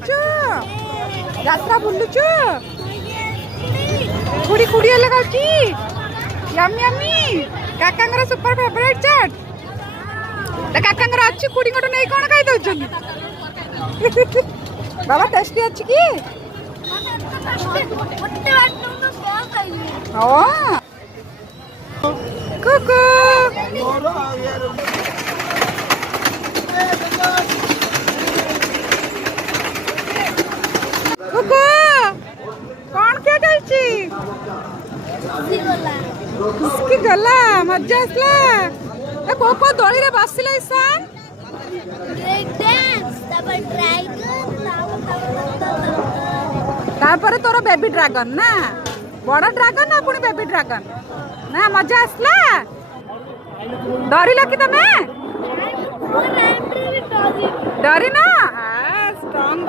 खाऊचु यात्रा बुलुचु खुड़ी खुड़ी हेले खाऊची yummy yummy काकांगर super favourite चाट तो काकांगर अच्छी खुड़ी गोटे नहीं कौन खाई दउछन बाबा टेस्टी अच्छी की हाँ कुकु कुकु कौन क्या चलची किसकी गला मजा आसला ए को को दोली रे बसिला ईशान ब्रेक डांस तब ड्रैगन तापर तोर बेबी ड्रैगन ना बड़ा ड्रैगन ना पुनी बेबी ड्रैगन ना मजा आसला डरिला कि तमे डरी ना स्ट्रांग